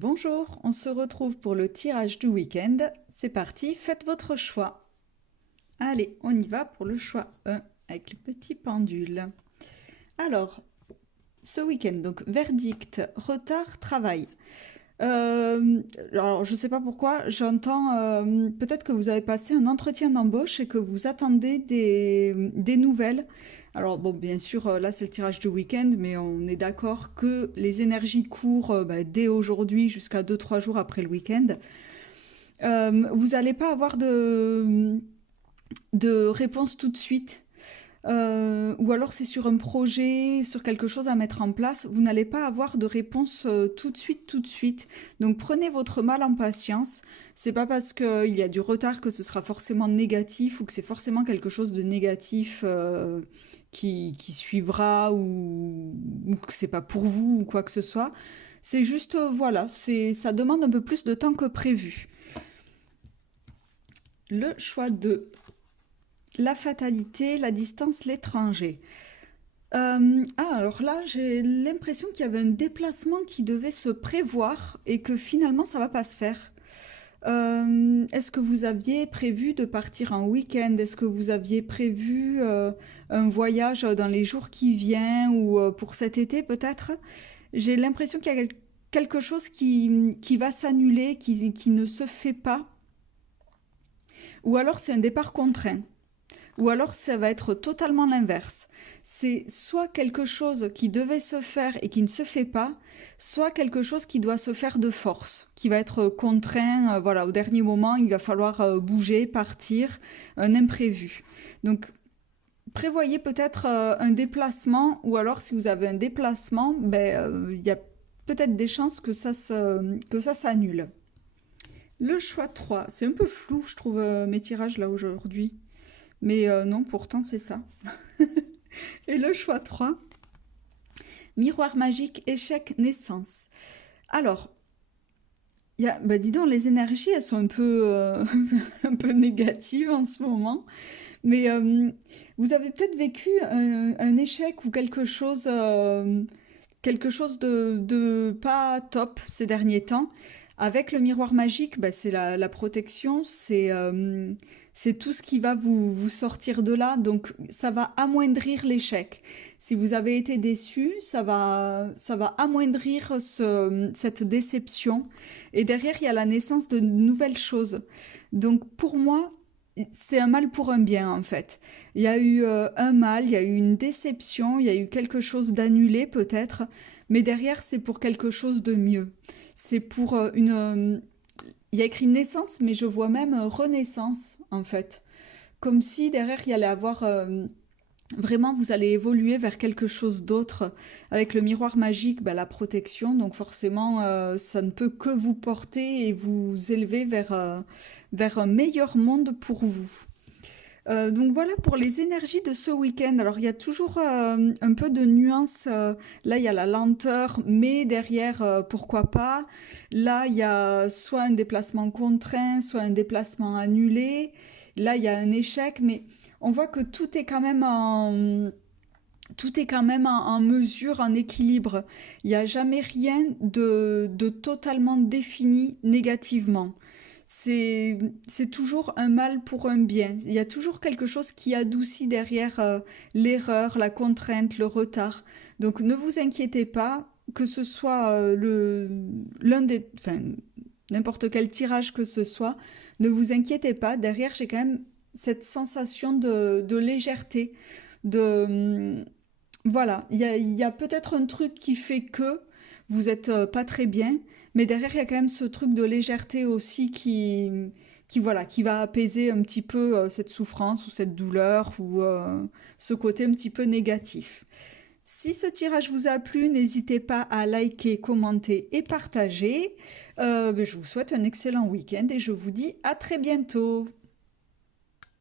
Bonjour, on se retrouve pour le tirage du week-end. C'est parti, faites votre choix. Allez, on y va pour le choix 1 avec le petit pendule. Alors, ce week-end, donc verdict, retard, travail. Alors, je ne sais pas pourquoi, j'entends peut-être que vous avez passé un entretien d'embauche et que vous attendez des nouvelles. Alors, bon, bien sûr, là, c'est le tirage du week-end, mais on est d'accord que les énergies courent dès aujourd'hui jusqu'à 2 3 jours après le week-end. Vous n'allez pas avoir de réponse tout de suite. Ou alors c'est sur un projet, sur quelque chose à mettre en place, vous n'allez pas avoir de réponse tout de suite, tout de suite. Donc prenez votre mal en patience. C'est pas parce qu'il y a du retard que ce sera forcément négatif ou que c'est forcément quelque chose de négatif qui suivra ou que c'est pas pour vous ou quoi que ce soit. C'est juste, voilà, ça demande un peu plus de temps que prévu. Le choix de la fatalité, la distance, l'étranger. Alors là, j'ai l'impression qu'il y avait un déplacement qui devait se prévoir et que finalement, ça va pas se faire. Est-ce que vous aviez prévu de partir en week-end? Est-ce que vous aviez prévu un voyage dans les jours qui viennent ou pour cet été peut-être? J'ai l'impression qu'il y a quelque chose qui va s'annuler, qui ne se fait pas. Ou alors c'est un départ contraint. Ou alors ça va être totalement l'inverse. C'est soit quelque chose qui devait se faire et qui ne se fait pas, soit quelque chose qui doit se faire de force, qui va être contraint, voilà, au dernier moment, il va falloir bouger, partir, un imprévu. Donc prévoyez peut-être un déplacement, ou alors si vous avez un déplacement, il y a peut-être des chances que ça s'annule. Le choix 3, c'est un peu flou, je trouve, mes tirages là aujourd'hui. Mais non, pourtant c'est ça. Et le choix 3, miroir magique, échec, naissance. Alors, dis donc, les énergies, elles sont un peu, un peu négatives en ce moment. Mais vous avez peut-être vécu un échec ou quelque chose de pas top ces derniers temps. Avec le miroir magique, c'est la protection, c'est tout ce qui va vous sortir de là. Donc, ça va amoindrir l'échec. Si vous avez été déçu, ça va amoindrir cette déception. Et derrière, il y a la naissance de nouvelles choses. Donc, pour moi, c'est un mal pour un bien, en fait. Il y a eu un mal, il y a eu une déception, il y a eu quelque chose d'annulé peut-être, mais derrière, c'est pour quelque chose de mieux. C'est pour il y a écrit naissance, mais je vois même renaissance, en fait. Comme si derrière, il y allait avoir vraiment, vous allez évoluer vers quelque chose d'autre. Avec le miroir magique, la protection, donc forcément, ça ne peut que vous porter et vous élever vers un meilleur monde pour vous. Donc voilà pour les énergies de ce week-end. Alors il y a toujours un peu de nuance. Là il y a la lenteur, mais derrière pourquoi pas. Là il y a soit un déplacement contraint, soit un déplacement annulé. Là il y a un échec, mais on voit que tout est quand même en mesure, en équilibre. Il n'y a jamais rien de totalement défini négativement. C'est toujours un mal pour un bien. Il y a toujours quelque chose qui adoucit derrière l'erreur, la contrainte, le retard. Donc ne vous inquiétez pas, que ce soit enfin, n'importe quel tirage que ce soit, ne vous inquiétez pas. Derrière, j'ai quand même cette sensation de légèreté, de voilà, il y a peut-être un truc qui fait que vous êtes pas très bien, mais derrière il y a quand même ce truc de légèreté aussi voilà, qui va apaiser un petit peu cette souffrance ou cette douleur ou ce côté un petit peu négatif. Si ce tirage vous a plu, n'hésitez pas à liker, commenter et partager. Je vous souhaite un excellent week-end et je vous dis à très bientôt.